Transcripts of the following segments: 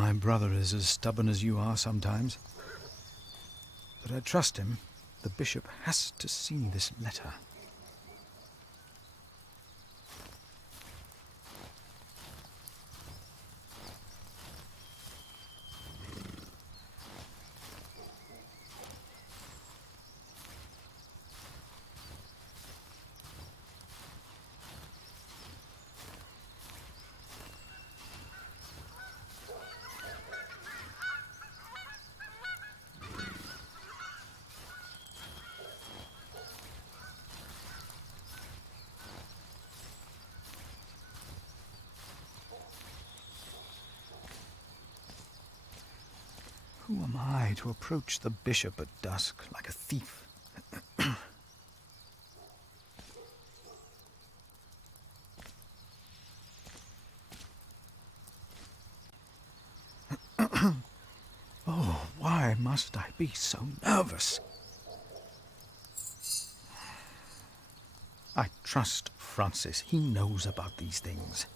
My brother is as stubborn as you are sometimes. But I trust him. The bishop has to see this letter. Who am I to approach the bishop at dusk like a thief? Oh, why must I be so nervous? I trust Francis. He knows about these things.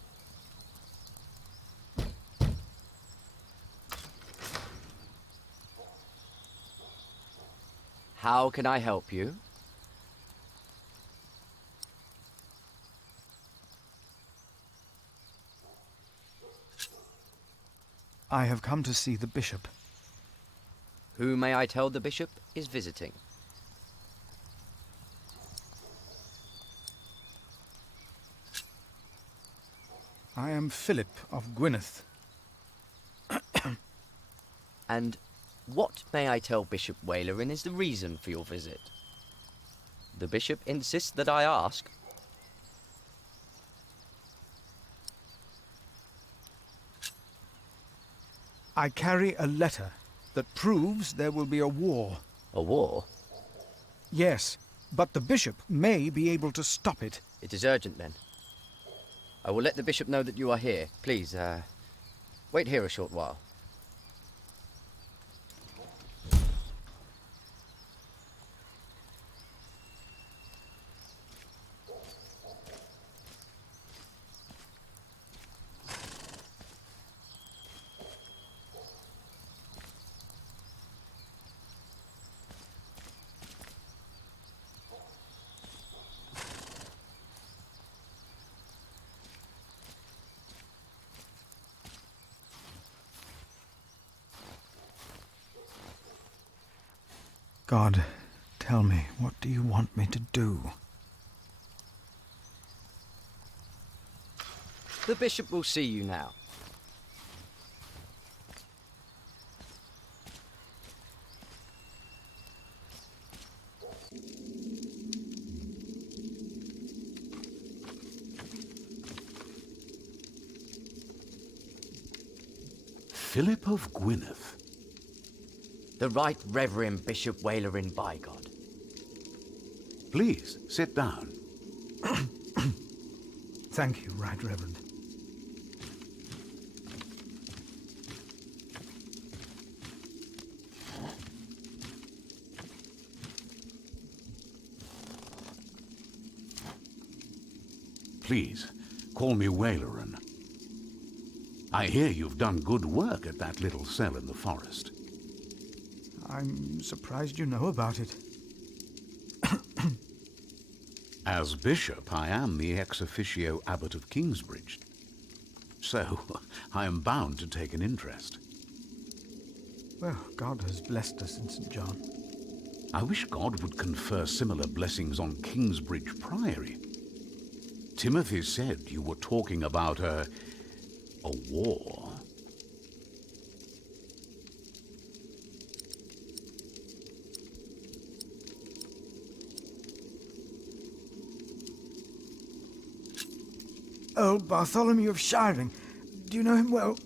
How can I help you? I have come to see the bishop. Who may I tell the bishop is visiting? I am Philip of Gwynedd. And what may I tell Bishop Walerin is the reason for your visit? The bishop insists that I ask. I carry a letter that proves there will be a war. A war? Yes, but the bishop may be able to stop it. It is urgent then. I will let the bishop know that you are here. Please, wait here a short while. God, tell me, what do you want me to do? The bishop will see you now. Philip of Gwynedd. The Right Reverend Bishop Walerin Bygod. Please, sit down. Thank you, Right Reverend. Please, call me Walerin. I hear you've done good work at that little cell in the forest. I'm surprised you know about it. As bishop, I am the ex officio abbot of Kingsbridge. So, I am bound to take an interest. Well, God has blessed us in St. John. I wish God would confer similar blessings on Kingsbridge Priory. Timothy said you were talking about a war. Old Bartholomew of Shiring. Do you know him well?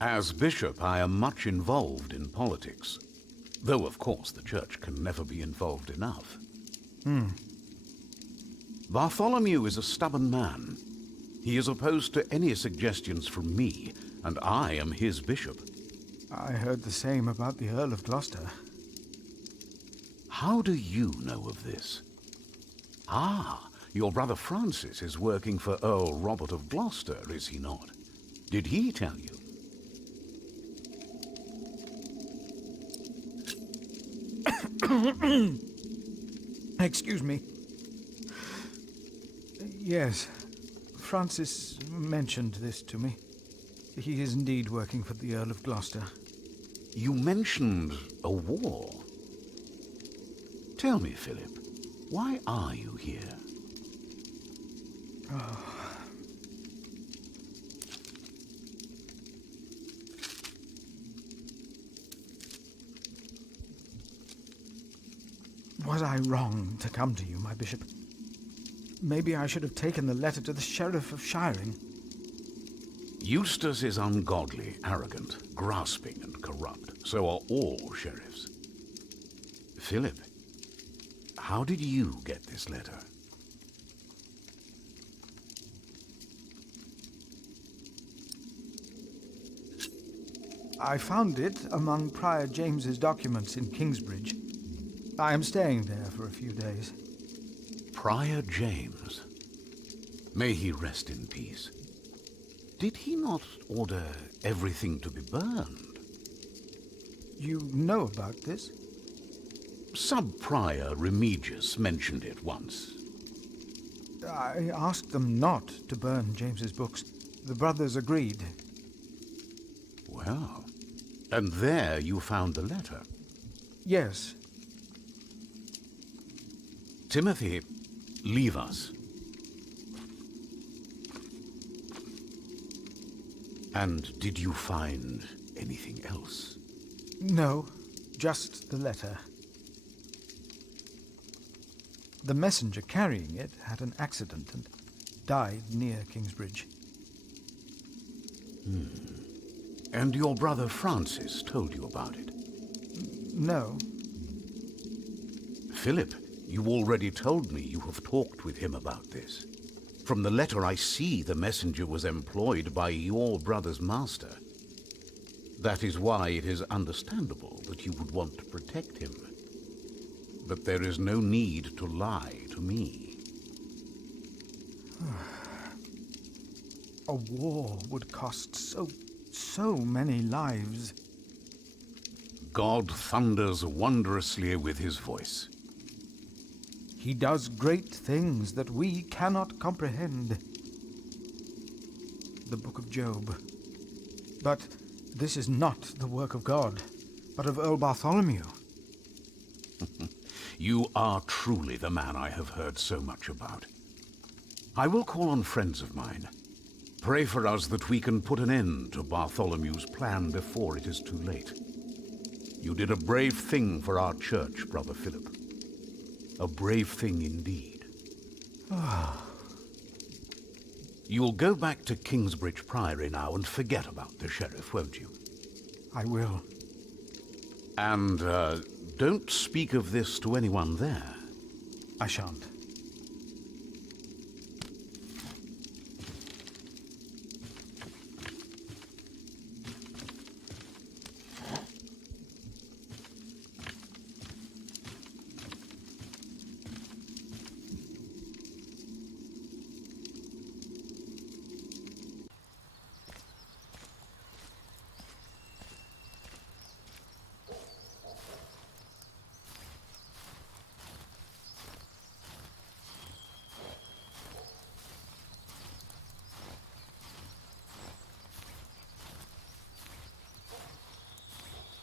As bishop, I am much involved in politics. Though, of course, the church can never be involved enough. Bartholomew is a stubborn man. He is opposed to any suggestions from me, and I am his bishop. I heard the same about the Earl of Gloucester. How do you know of this? Ah, your brother Francis is working for Earl Robert of Gloucester, is he not? Did he tell you? Excuse me. Yes, Francis mentioned this to me. He is indeed working for the Earl of Gloucester. You mentioned a war. Tell me, Philip, why are you here? Was I wrong to come to you, my bishop? Maybe I should have taken the letter to the Sheriff of Shiring. Eustace is ungodly, arrogant, grasping and corrupt. So are all sheriffs. Philip, how did you get this letter? I found it among Prior James's documents in Kingsbridge. I am staying there for a few days. Prior James. May he rest in peace. Did he not order everything to be burned? You know about this? Sub-Prior Remigius mentioned it once. I asked them not to burn James's books. The brothers agreed. Well, and there you found the letter. Yes. Timothy, leave us. And did you find anything else? No, just the letter. The messenger carrying it had an accident and died near Kingsbridge. And your brother Francis told you about it? No. Philip, you already told me you have talked with him about this. From the letter I see the messenger was employed by your brother's master. That is why it is understandable that you would want to protect him. But there is no need to lie to me. A war would cost so many lives. God thunders wondrously with his voice. He does great things that we cannot comprehend. The Book of Job. But this is not the work of God, but of Earl Bartholomew. You are truly the man I have heard so much about. I will call on friends of mine. Pray for us that we can put an end to Bartholomew's plan before it is too late. You did a brave thing for our church, Brother Philip. A brave thing indeed. You'll go back to Kingsbridge Priory now and forget about the sheriff, won't you? I will. And, don't speak of this to anyone there. I shan't.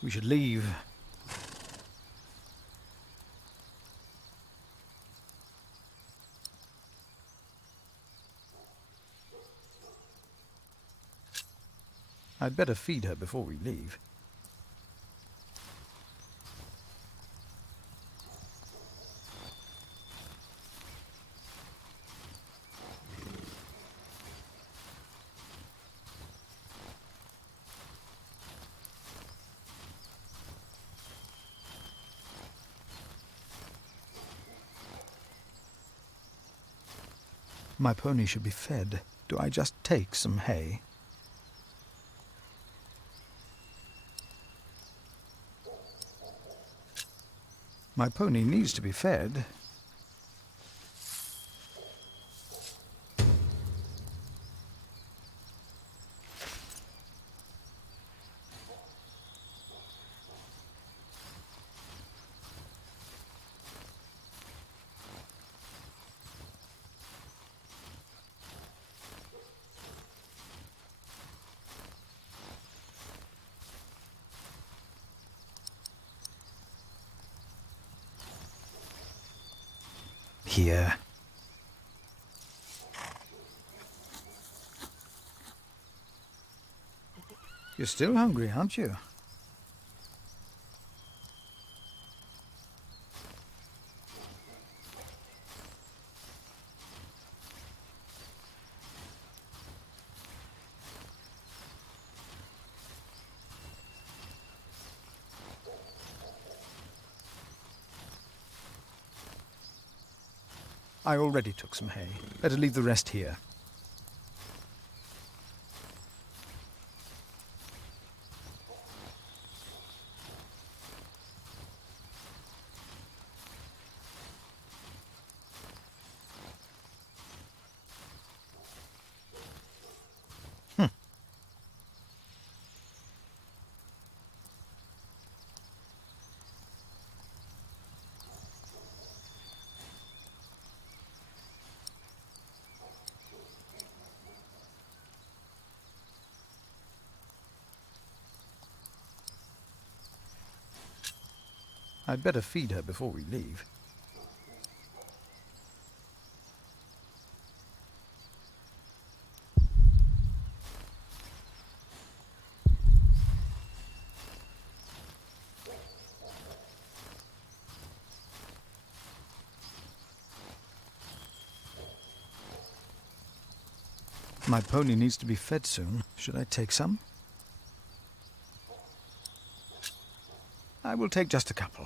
We should leave. I'd better feed her before we leave. My pony should be fed. Do I just take some hay? My pony needs to be fed. here. You're still hungry, aren't you? I already took some hay. Better leave the rest here. I'd better feed her before we leave. My pony needs to be fed soon. Should I take some? I will take just a couple.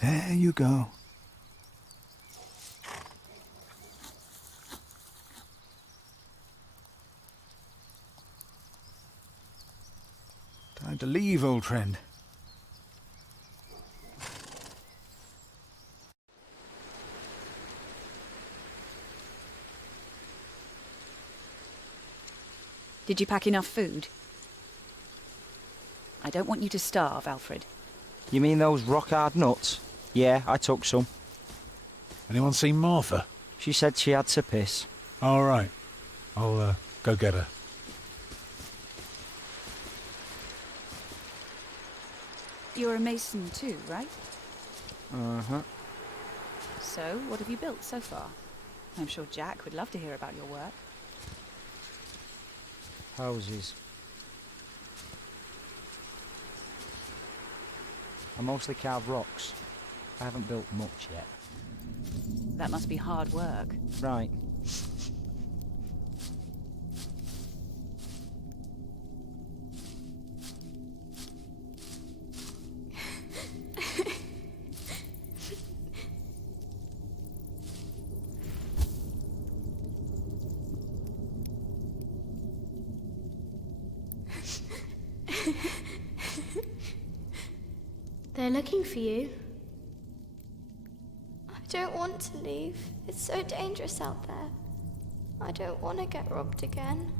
There you go. Time to leave, old friend. Did you pack enough food? I don't want you to starve, Alfred. You mean those rock-hard nuts? Yeah, I took some. Anyone seen Martha? She said she had to piss. All right. I'll go get her. You're a mason too, right? Uh-huh. So, what have you built so far? I'm sure Jack would love to hear about your work. Houses. I mostly carve rocks. I haven't built much yet. That must be hard work. Right. They're looking for you. I don't want to leave. It's so dangerous out there. I don't want to get robbed again.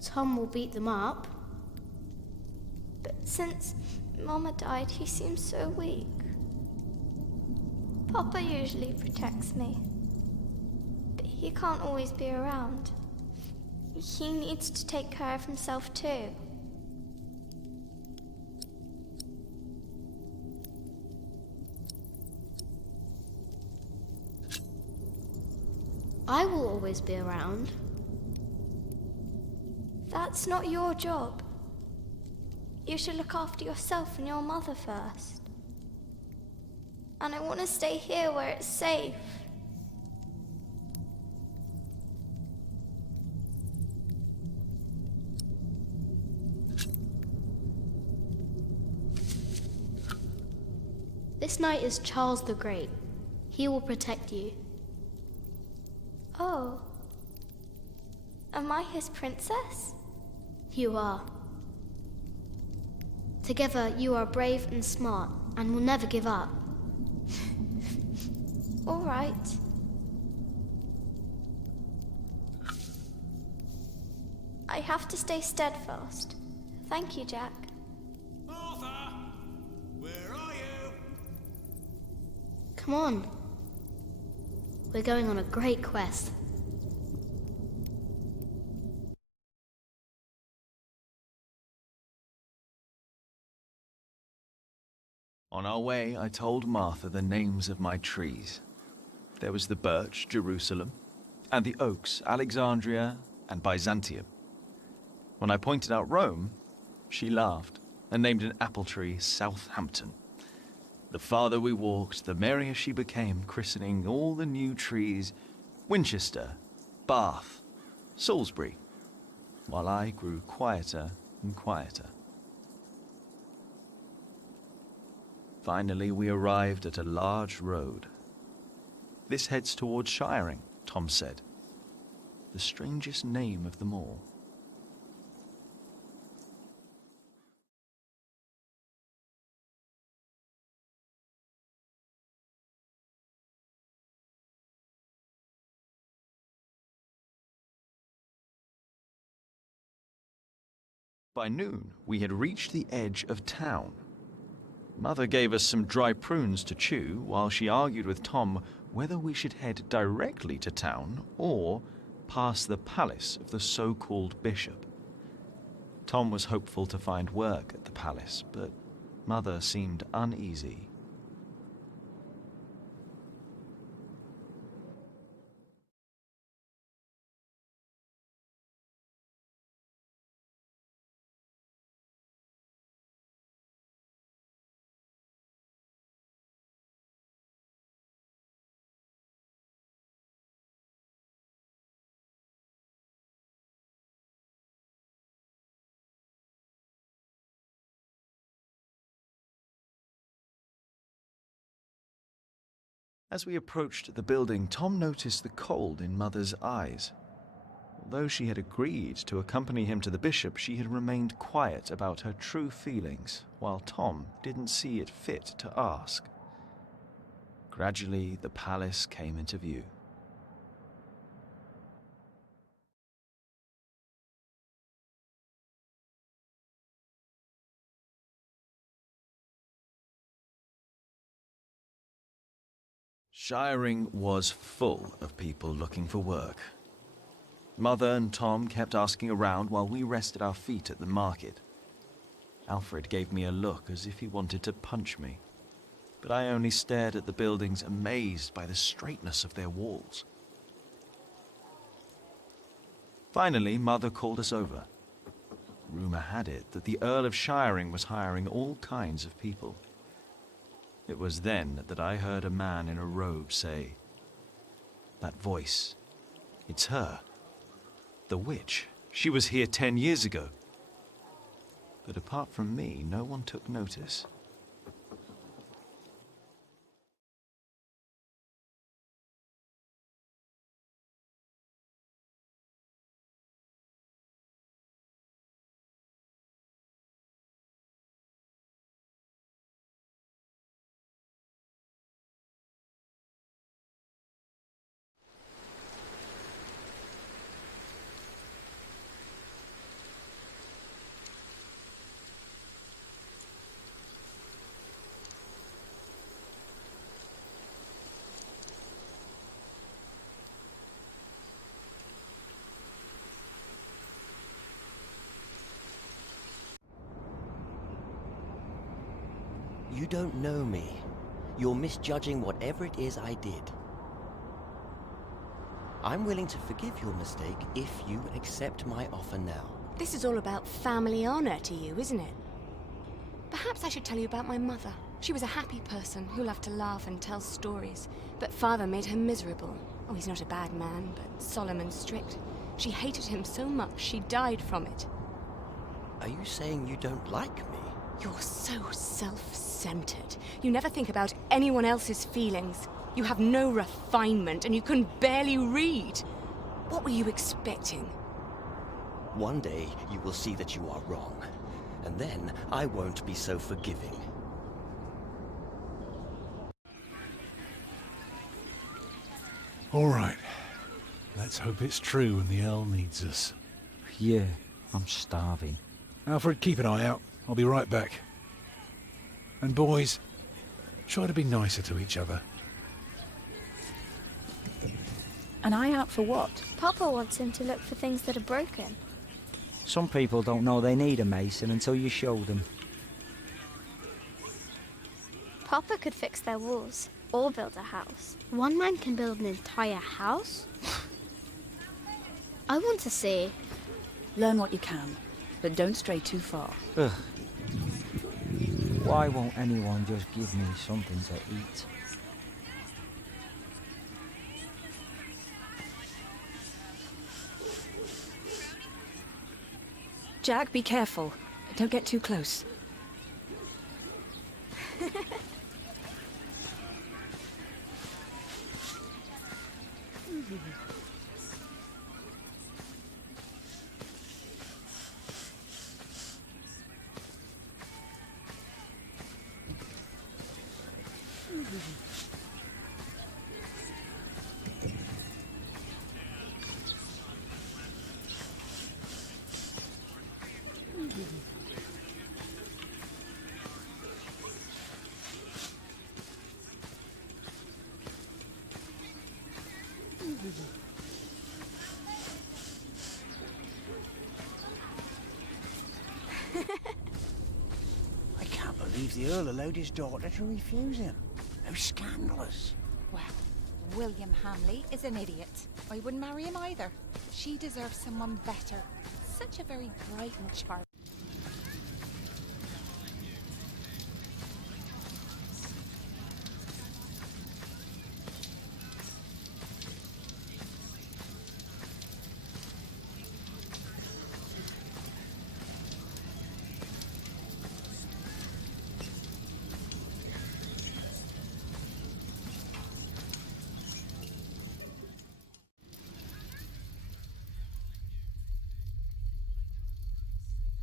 Tom will beat them up. But since Mama died, he seems so weak. Papa usually protects me, but he can't always be around. He needs to take care of himself too. I will always be around. That's not your job. You should look after yourself and your mother first. And I want to stay here where it's safe. This knight is Charles the Great. He will protect you. Oh. Am I his princess? You are. Together, you are brave and smart, and will never give up. All right. I have to stay steadfast. Thank you, Jack. Martha! Where are you? Come on. We're going on a great quest. On our way, I told Martha the names of my trees. There was the birch, Jerusalem, and the oaks, Alexandria and Byzantium. When I pointed out Rome, she laughed and named an apple tree Southampton. The farther we walked, the merrier she became, christening all the new trees Winchester, Bath, Salisbury, while I grew quieter and quieter. Finally, we arrived at a large road. This heads towards Shiring, Tom said. The strangest name of them all. By noon, we had reached the edge of town. Mother gave us some dry prunes to chew while she argued with Tom whether we should head directly to town or past the palace of the so-called bishop. Tom was hopeful to find work at the palace, but Mother seemed uneasy. As we approached the building, Tom noticed the cold in Mother's eyes. Although she had agreed to accompany him to the bishop, she had remained quiet about her true feelings, while Tom didn't see it fit to ask. Gradually, the palace came into view. Shiring was full of people looking for work. Mother and Tom kept asking around while we rested our feet at the market. Alfred gave me a look as if he wanted to punch me, but I only stared at the buildings, amazed by the straightness of their walls. Finally, Mother called us over. Rumor had it that the Earl of Shiring was hiring all kinds of people. It was then that I heard a man in a robe say, "That voice, it's her. The witch. She was here 10 years ago." But apart from me, no one took notice. You don't know me. You're misjudging whatever it is I did. I'm willing to forgive your mistake if you accept my offer now. This is all about family honor to you, isn't it? Perhaps I should tell you about my mother. She was a happy person who loved to laugh and tell stories, but father made her miserable. Oh, he's not a bad man, but solemn and strict. She hated him so much she died from it. Are you saying you don't like me? You're so self-centered. You never think about anyone else's feelings. You have no refinement and you can barely read. What were you expecting? One day you will see that you are wrong, and then I won't be so forgiving. All right. Let's hope it's true and the Earl needs us. Yeah, I'm starving. Alfred, keep an eye out. I'll be right back. And boys, try to be nicer to each other. An eye out for what? Papa wants him to look for things that are broken. Some people don't know they need a mason until you show them. Papa could fix their walls or build a house. One man can build an entire house? I want to see. Learn what you can, but don't stray too far. Ugh. Why won't anyone just give me something to eat? Jack, be careful. Don't get too close. I can't believe the Earl allowed his daughter to refuse him. How scandalous. Well, William Hamley is an idiot. I wouldn't marry him either. She deserves someone better. Such a very bright and charming.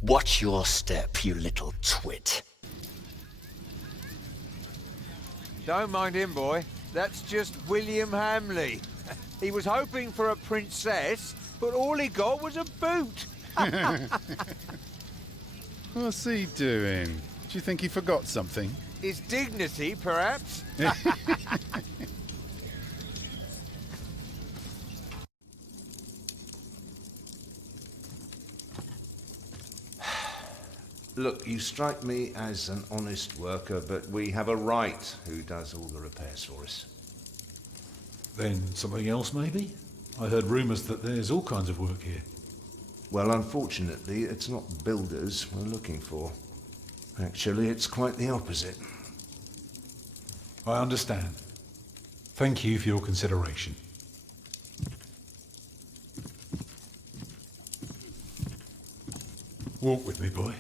Watch your step, you little twit. Don't mind him, boy. That's just William Hamley. He was hoping for a princess, but all he got was a boot. What's he doing? Do you think he forgot something? His dignity, perhaps? Look, you strike me as an honest worker, but we have a right who does all the repairs for us. Then something else, maybe? I heard rumours that there's all kinds of work here. Well, unfortunately, it's not builders we're looking for. Actually, it's quite the opposite. I understand. Thank you for your consideration. Walk with me, boy.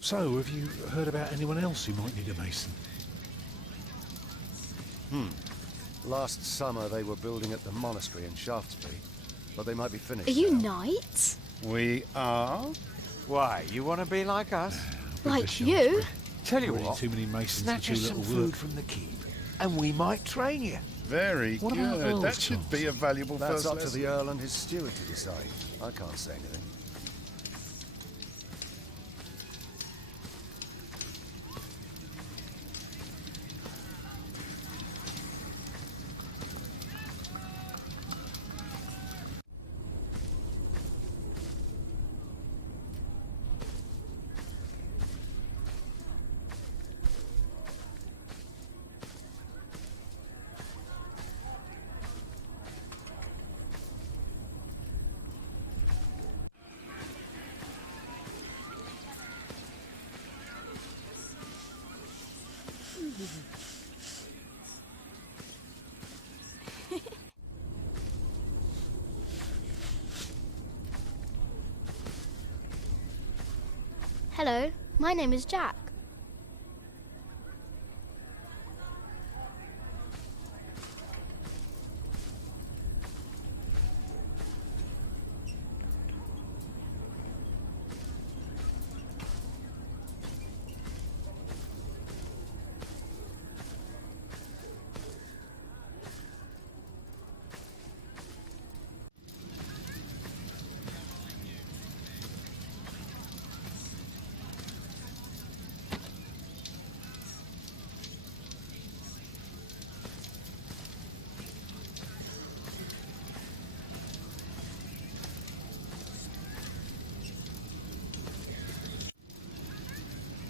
So, have you heard about anyone else who might need a mason? Last summer they were building at the monastery in Shaftesbury, but they might be finished Are you now. knights? We are? Why, you want to be like us? Like you? Tell you Already what, too many masons snatch and us too some little food work. from the keep, and we might train you. Very What about good. That Earl's should class? be a valuable That's first up to lesson. the Earl and his steward to decide. I can't say anything. Hello, my name is Jack.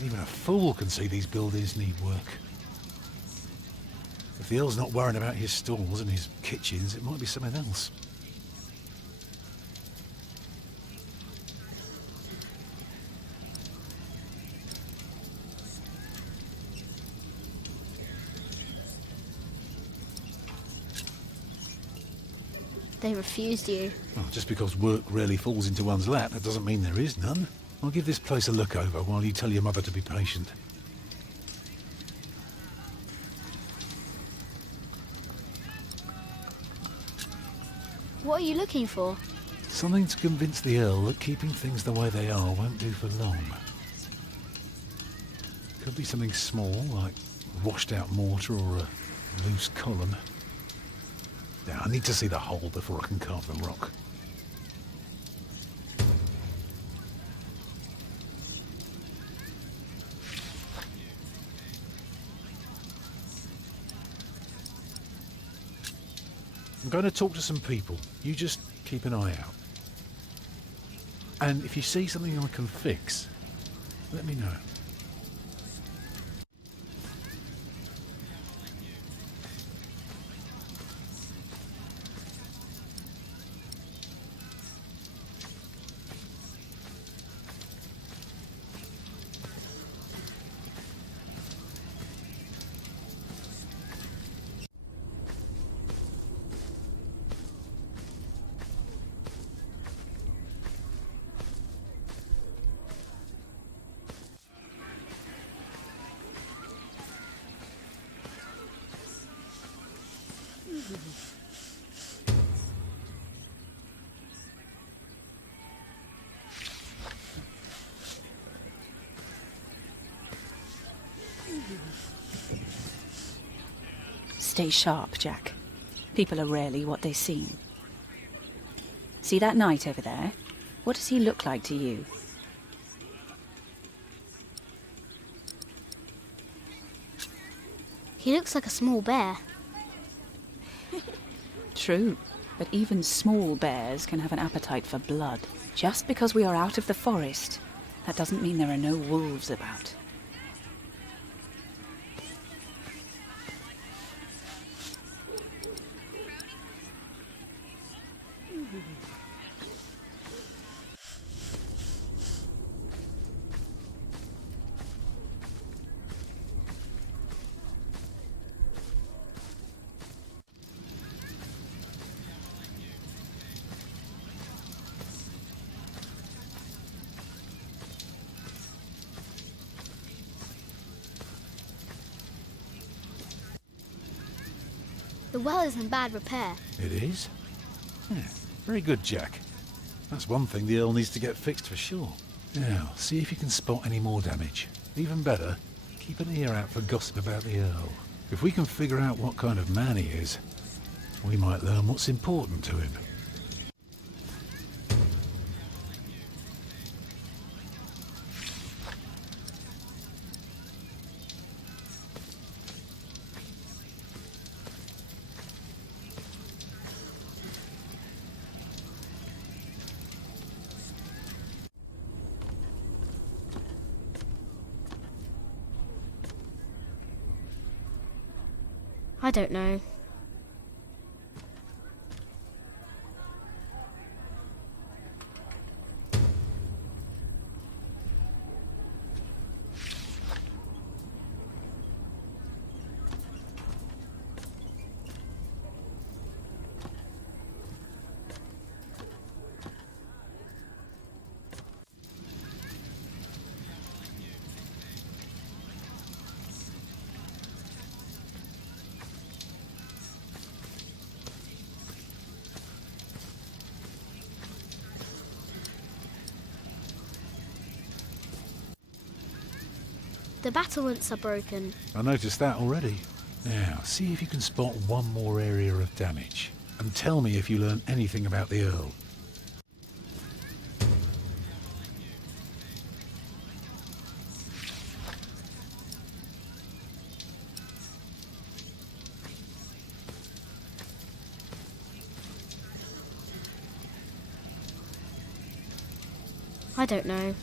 Even a fool can see these buildings need work. If the Earl's not worrying about his stalls and his kitchens, it might be something else. They refused you. Well, just because work rarely falls into one's lap, that doesn't mean there is none. I'll give this place a look over while you tell your mother to be patient. What are you looking for? Something to convince the Earl that keeping things the way they are won't do for long. Could be something small, like washed out mortar or a loose column. Now, I need to see the hole before I can carve the rock. I'm going to talk to some people. You just keep an eye out. And if you see something I can fix, let me know. Stay sharp, Jack. People are rarely what they seem. See that knight over there? What does he look like to you? He looks like a small bear. True, but even small bears can have an appetite for blood. Just because we are out of the forest, that doesn't mean there are no wolves about. The well is in bad repair. It is? Yeah, very good, Jack. That's one thing the Earl needs to get fixed for sure. Now, see if you can spot any more damage. Even better, keep an ear out for gossip about the Earl. If we can figure out what kind of man he is, we might learn what's important to him. I don't know. The battlements are broken. I noticed that already. Now, see if you can spot one more area of damage. And tell me if you learn anything about the Earl. I don't know.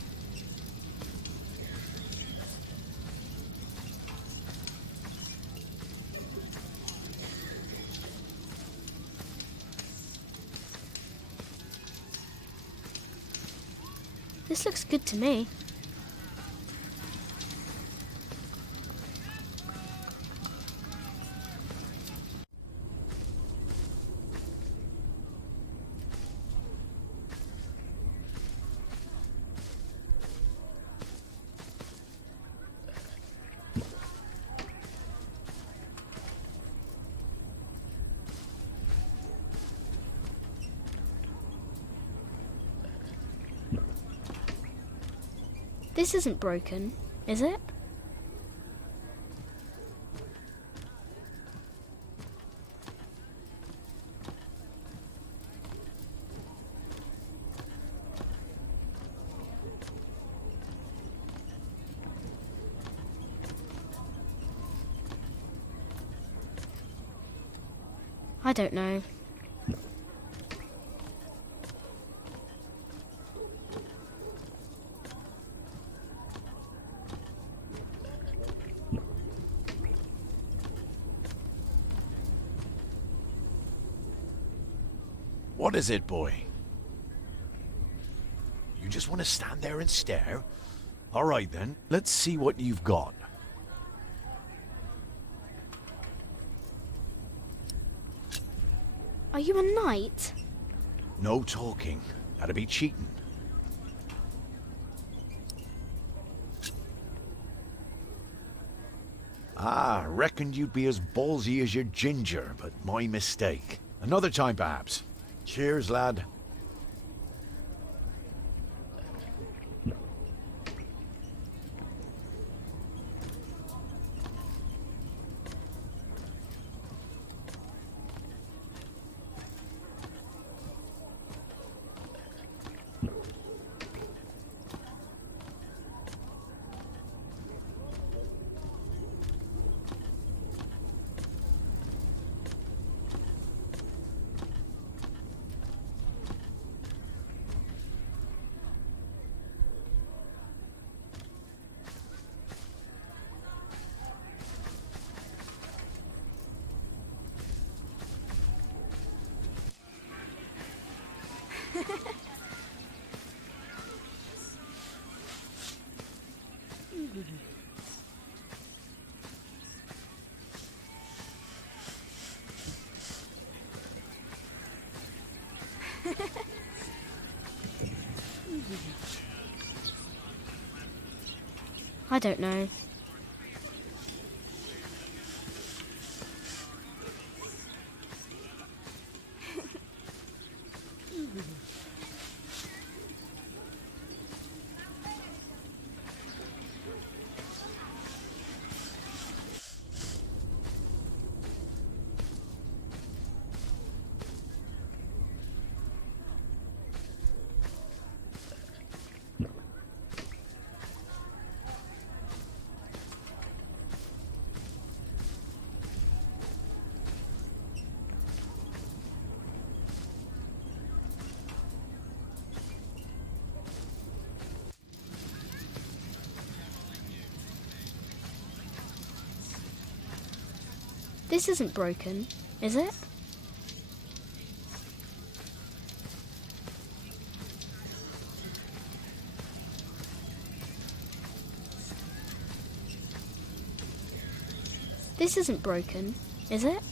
This looks good to me. This isn't broken, is it? I don't know. What is it, boy? You just want to stand there and stare? All right, then. Let's see what you've got. Are you a knight? No talking. That'd be cheating. Ah, reckoned you'd be as ballsy as your ginger, but my mistake. Another time, perhaps. Cheers, lad. I don't know. This isn't broken, is it? This isn't broken, is it?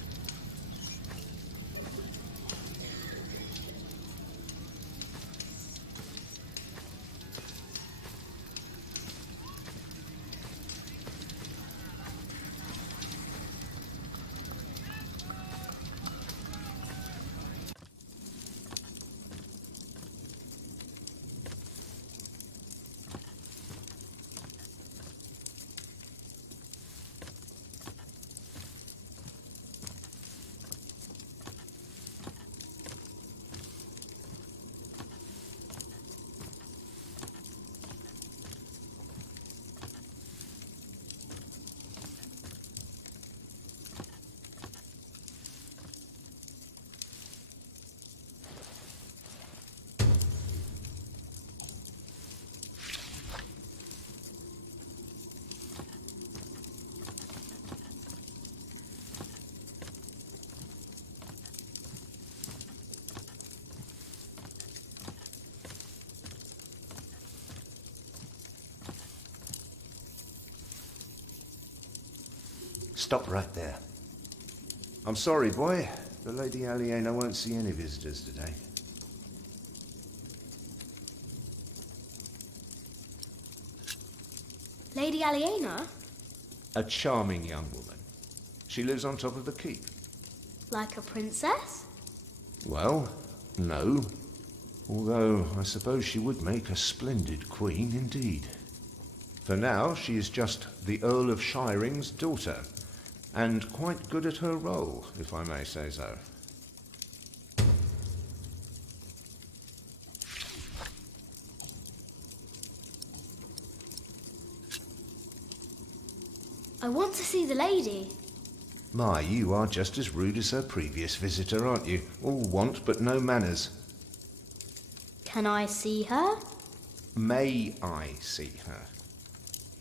Stop right there. I'm sorry, boy, but Lady Aliena won't see any visitors today. Lady Aliena? A charming young woman. She lives on top of the keep. Like a princess? Well, no. Although I suppose she would make a splendid queen indeed. For now, she is just the Earl of Shiring's daughter, and quite good at her role, if I may say so. I want to see the lady. My, you are just as rude as her previous visitor, aren't you? All want but no manners. Can I see her? May I see her?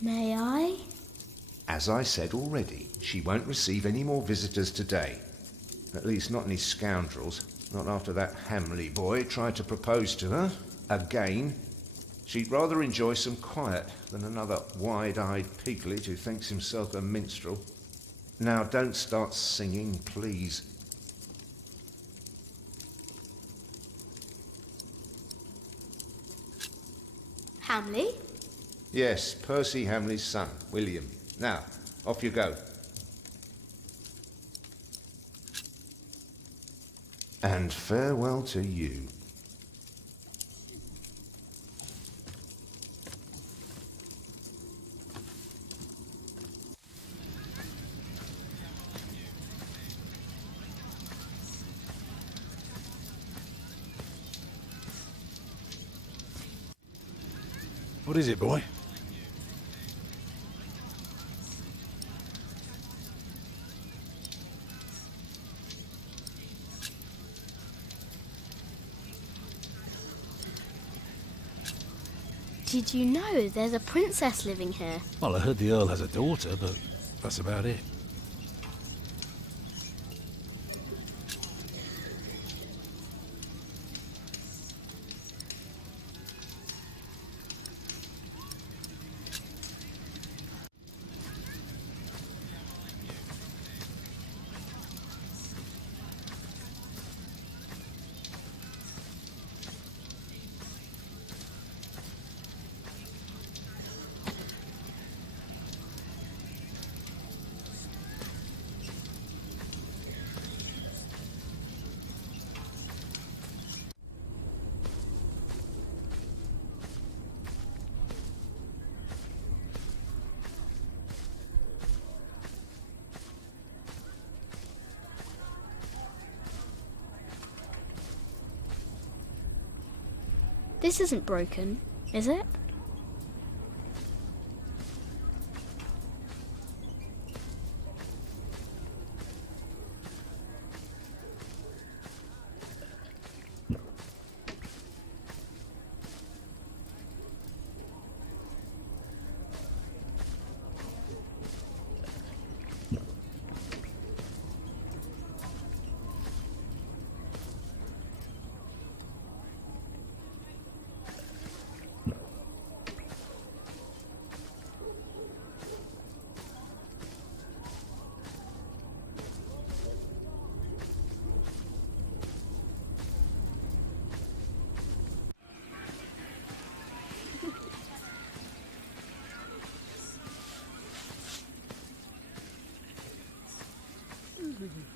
May I? As I said already, she won't receive any more visitors today. At least not any scoundrels. Not after that Hamley boy tried to propose to her. Again. She'd rather enjoy some quiet than another wide-eyed piglet who thinks himself a minstrel. Now, don't start singing, please. Hamley? Yes, Percy Hamley's son, William. Now, off you go. And farewell to you. What is it, boy? Did you know there's a princess living here? Well, I heard the Earl has a daughter, but that's about it. This isn't broken, is it?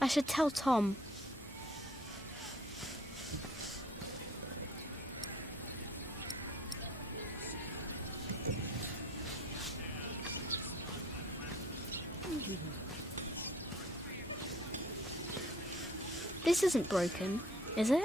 I should tell Tom. This isn't broken, is it?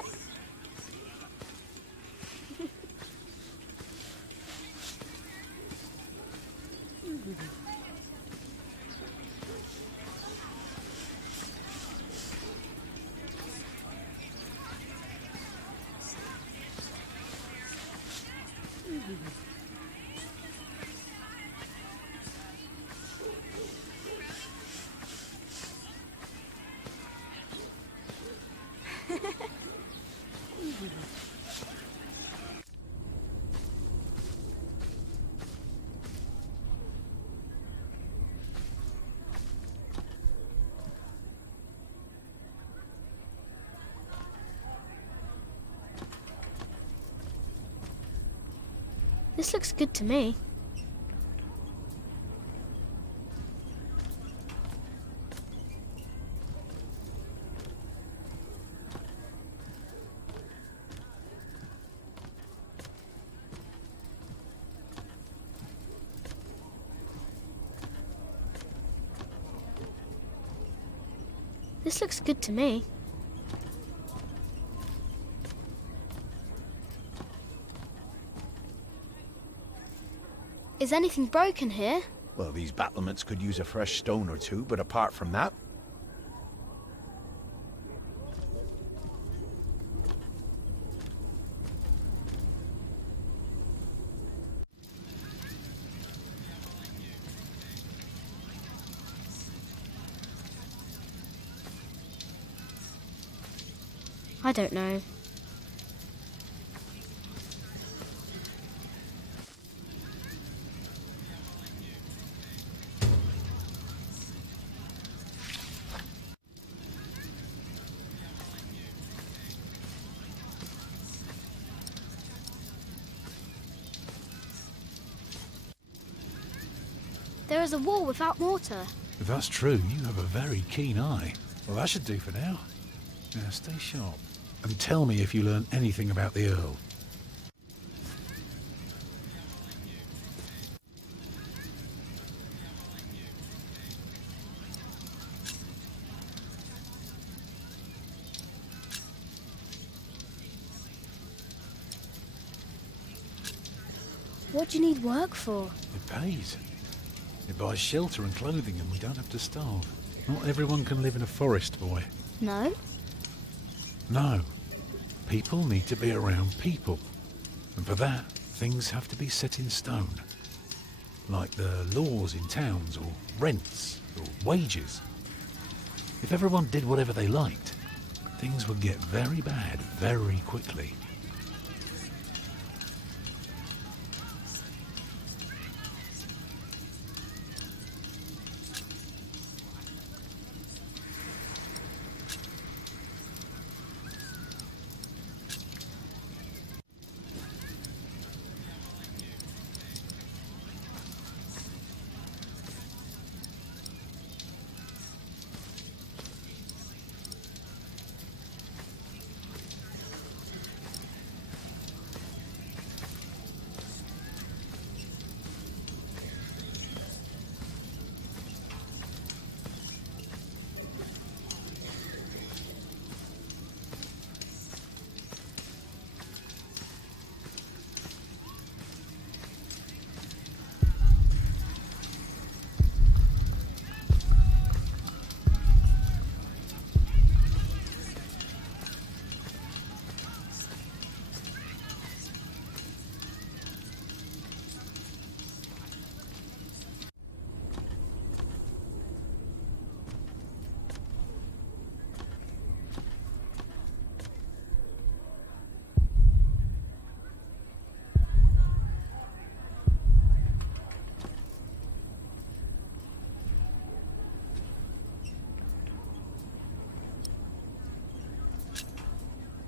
This looks good to me. This looks good to me. Is anything broken here? Well, these battlements could use a fresh stone or two, but apart from that... I don't know. There is a wall without mortar. If that's true, you have a very keen eye. Well, that should do for now. Now, stay sharp. And tell me if you learn anything about the Earl. What do you need work for? It pays. It buys shelter and clothing and we don't have to starve. Not everyone can live in a forest, boy. No? No. People need to be around people. And for that, things have to be set in stone. Like the laws in towns, or rents, or wages. If everyone did whatever they liked, things would get very bad very quickly.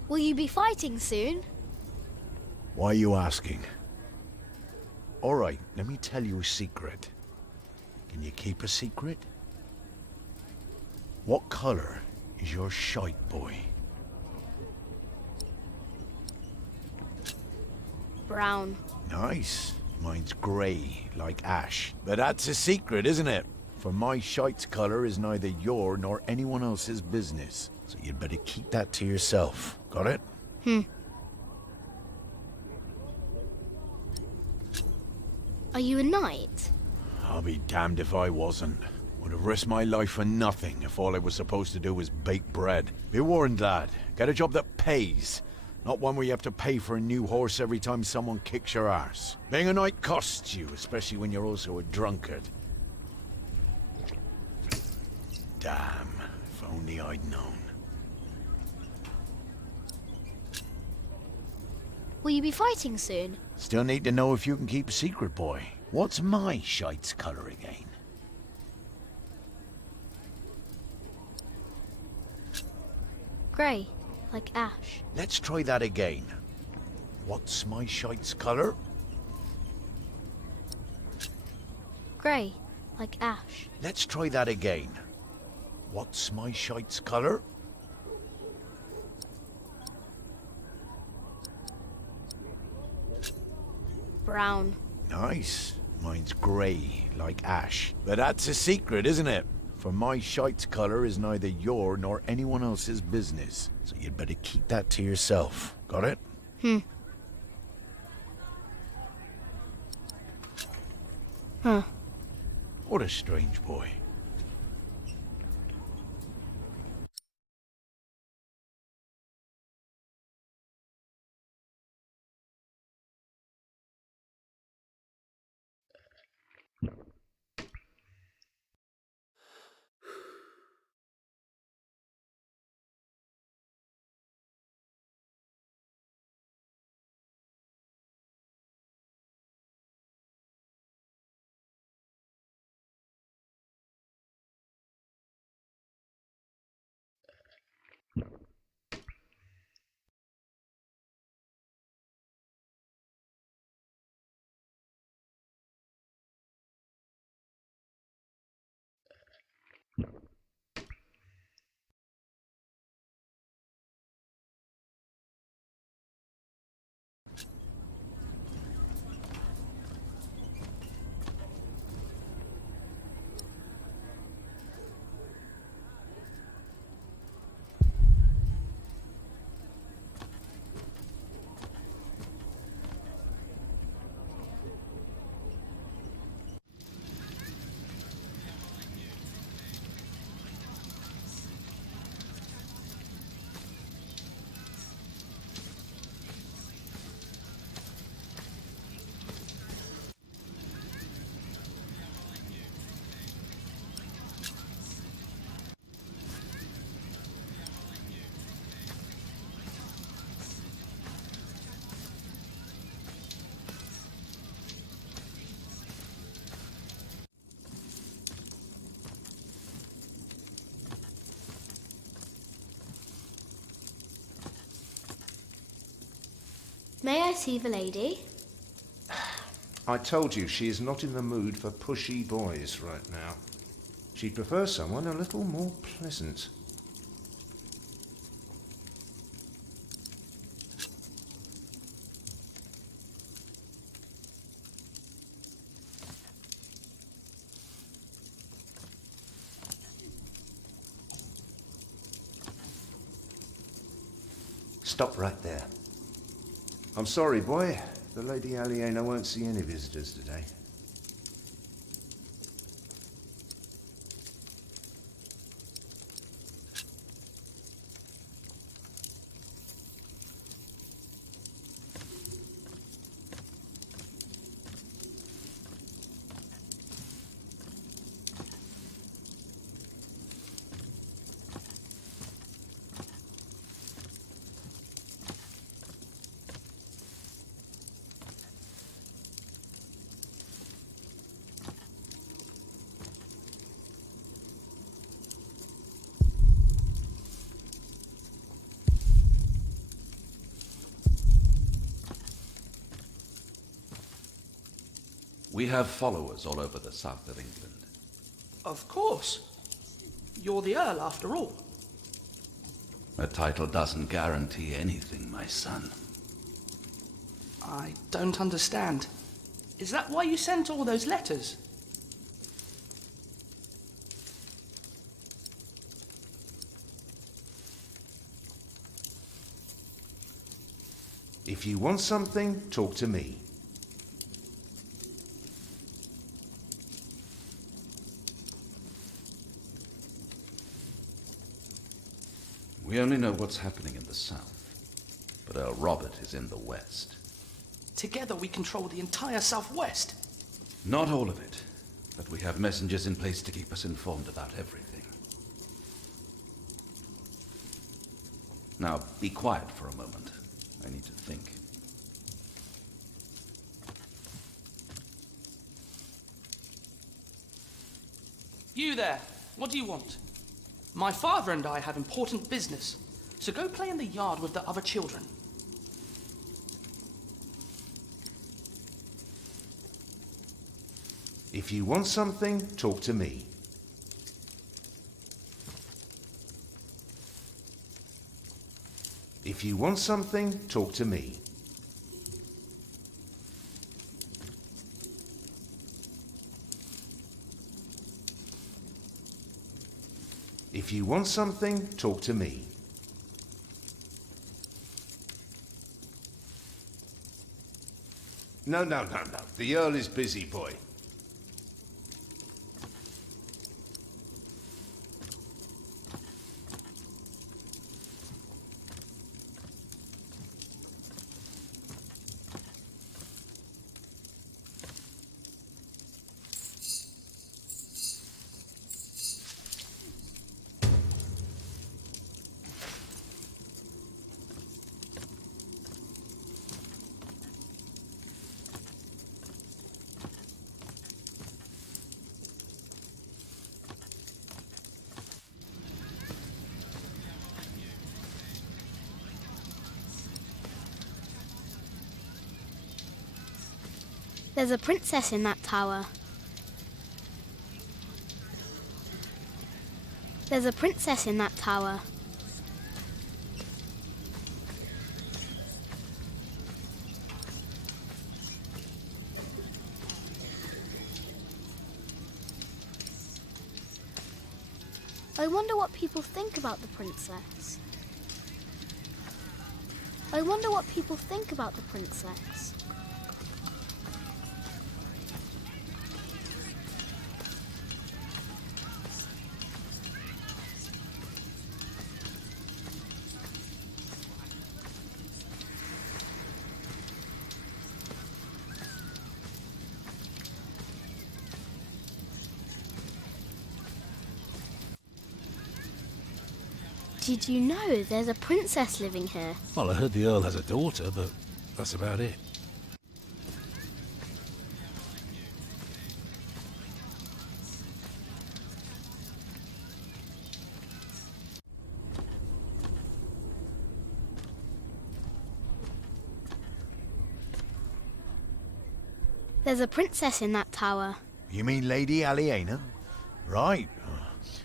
Will you be fighting soon? Why are you asking? All right, let me tell you a secret. Can you keep a secret? What color is your shite, boy? Brown. Nice. Mine's grey, like ash. But that's a secret, isn't it? For my shite's color is neither your nor anyone else's business. So you'd better keep that to yourself. Got it? Are you a knight? I'll be damned if I wasn't. Would have risked my life for nothing if all I was supposed to do was bake bread. Be warned, lad. Get a job that pays. Not one where you have to pay for a new horse every time someone kicks your arse. Being a knight costs you, especially when you're also a drunkard. Damn, if only I'd known. Will you be fighting soon? Still need to know if you can keep a secret, boy. What's my shite's color again? Grey, like ash. Let's try that again. What's my shite's color? Grey, like ash. Let's try that again. What's my shite's colour? Brown. Nice. Mine's grey, like ash. But that's a secret, isn't it? For my shite's colour is neither your nor anyone else's business. So you'd better keep that to yourself. Got it? Huh. What a strange boy. May I see the lady? I told you she is not in the mood for pushy boys right now. She'd prefer someone a little more pleasant. Stop right there. I'm sorry, boy. The Lady Aliena won't see any visitors today. We have followers all over the south of England. Of course. You're the Earl, after all. A title doesn't guarantee anything, my son. I don't understand. Is that why you sent all those letters? If you want something, talk to me. We only know what's happening in the south, but Earl Robert is in the west. Together we control the entire southwest. Not all of it, but we have messengers in place to keep us informed about everything. Now, be quiet for a moment. I need to think. You there, what do you want? My father and I have important business, so go play in the yard with the other children. If you want something, talk to me. If you want something, talk to me. If you want something, talk to me. No. The Earl is busy, boy. There's a princess in that tower. There's a princess in that tower. I wonder what people think about the princess. I wonder what people think about the princess. Did you know there's a princess living here? Well, I heard the Earl has a daughter, but that's about it. There's a princess in that tower. You mean Lady Aliena? Right.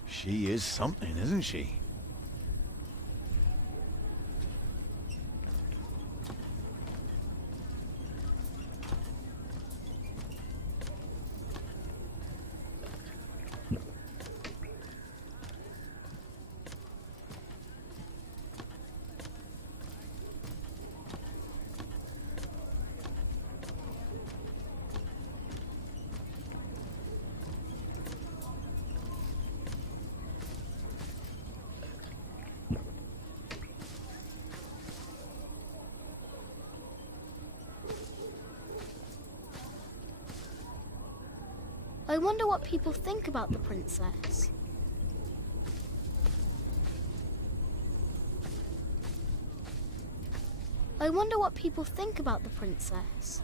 She is something, isn't she? I wonder what people think about the princess. I wonder what people think about the princess.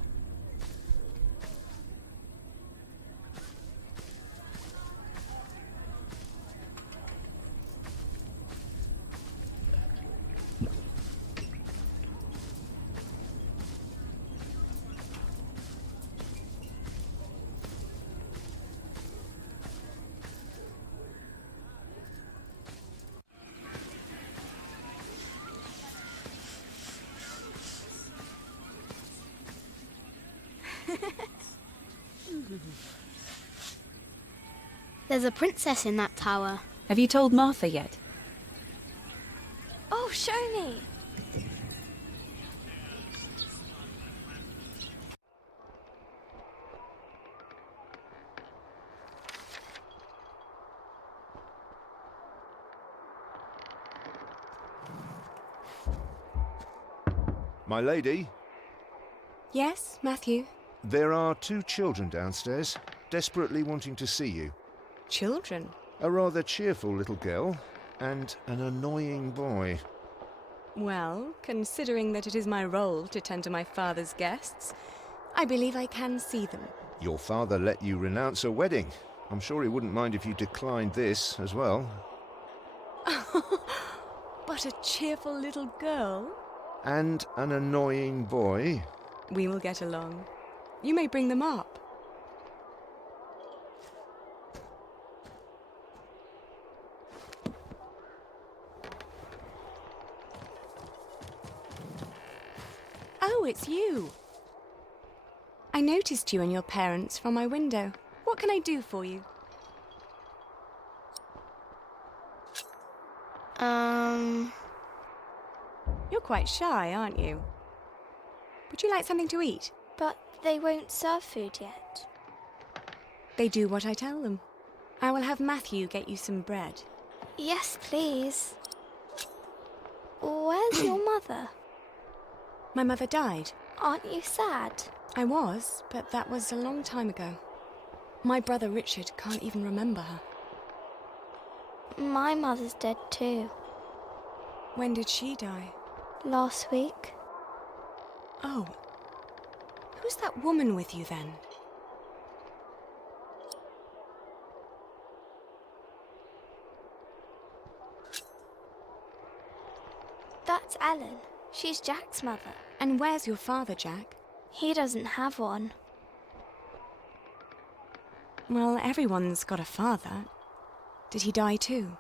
There's a princess in that tower. Have you told Martha yet? Oh, show me. My lady, Yes, Matthew? there are 2 children downstairs, desperately wanting to see you. Children? A rather cheerful little girl and an annoying boy. Well, considering that it is my role to tend to my father's guests, I believe I can see them. Your father let you renounce a wedding. I'm sure he wouldn't mind if you declined this as well. But a cheerful little girl? And an annoying boy. We will get along. You may bring them up. Oh, it's you. I noticed you and your parents from my window. What can I do for you? You're quite shy, aren't you? Would you like something to eat? But they won't serve food yet. They do what I tell them. I will have Matthew get you some bread. Yes, please. Where's your mother? My mother died. Aren't you sad? I was, but that was a long time ago. My brother Richard can't even remember her. My mother's dead too. When did she die? Last week. Oh. Who's that woman with you then? That's Ellen. She's Jack's mother. And where's your father, Jack? He doesn't have one. Well, everyone's got a father. Did he die too?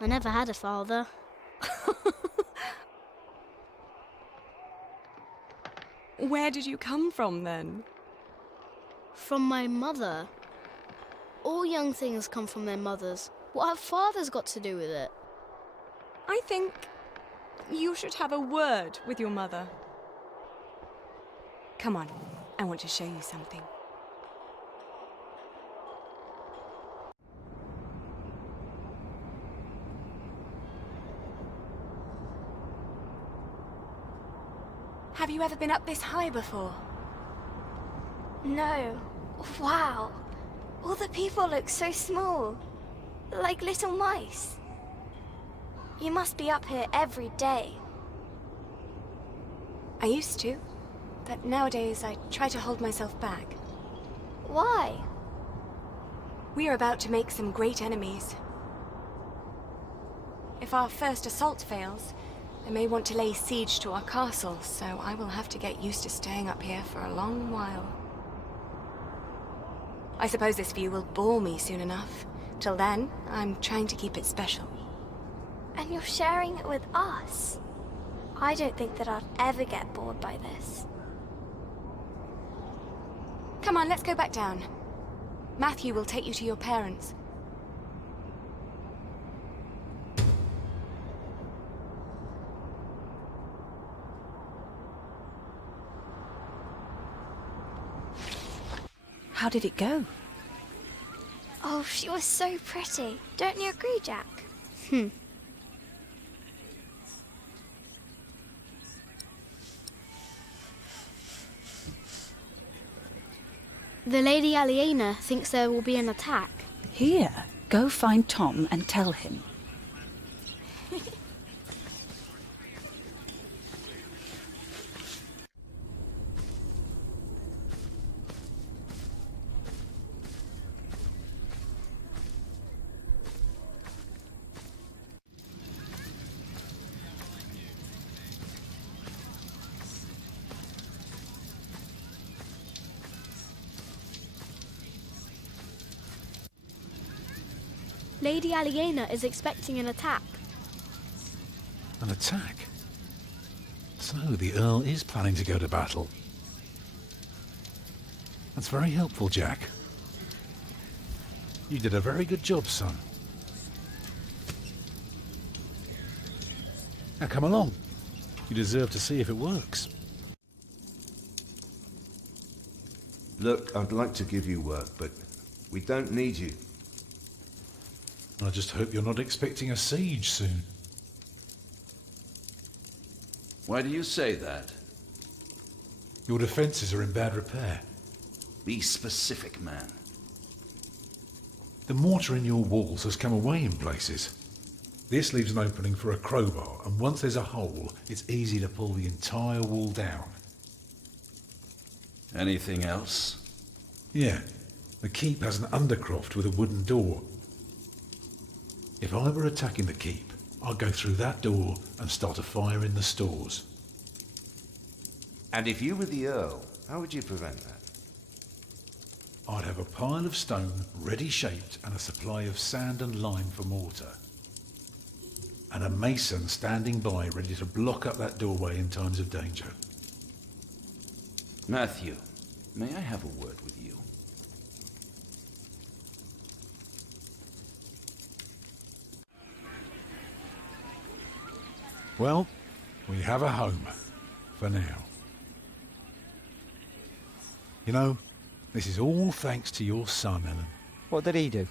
I never had a father. Where did you come from then? From my mother. All young things come from their mothers. What have fathers got to do with it? I think you should have a word with your mother. Come on, I want to show you something. Have you ever been up this high before? No. Wow. All the people look so small. Like little mice. You must be up here every day. I used to, but nowadays I try to hold myself back. Why? We are about to make some great enemies. If our first assault fails, they may want to lay siege to our castle, so I will have to get used to staying up here for a long while. I suppose this view will bore me soon enough. Till then, I'm trying to keep it special. And you're sharing it with us. I don't think that I'd ever get bored by this. Come on, let's go back down. Matthew will take you to your parents. How did it go? Oh, she was so pretty. Don't you agree, Jack? The Lady Aliena thinks there will be an attack. Here, go find Tom and tell him. Lady Aliena is expecting an attack. An attack? So the Earl is planning to go to battle. That's very helpful, Jack. You did a very good job, son. Now come along. You deserve to see if it works. Look, I'd like to give you work, but we don't need you. I just hope you're not expecting a siege soon. Why do you say that? Your defences are in bad repair. Be specific, man. The mortar in your walls has come away in places. This leaves an opening for a crowbar, and once there's a hole, it's easy to pull the entire wall down. Anything else? Yeah. The keep has an undercroft with a wooden door. If I were attacking the keep, I'd go through that door and start a fire in the stores. And if you were the Earl, how would you prevent that? I'd have a pile of stone ready shaped and a supply of sand and lime for mortar. and a mason standing by ready to block up that doorway in times of danger. Matthew, may I have a word with you? Well, we have a home. For now. You know, this is all thanks to your son, Ellen. What did he do?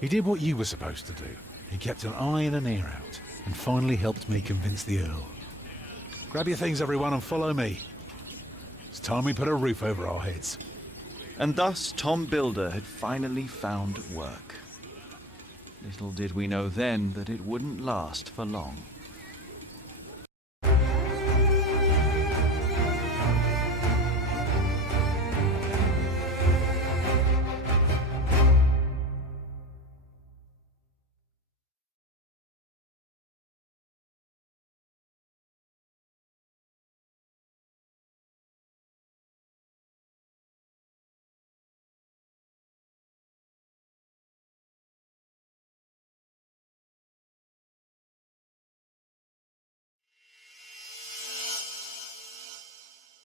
He did what you were supposed to do. He kept an eye and an ear out, and finally helped me convince the Earl. Grab your things, everyone, and follow me. It's time we put a roof over our heads. And thus Tom Builder had finally found work. Little did we know then that it wouldn't last for long.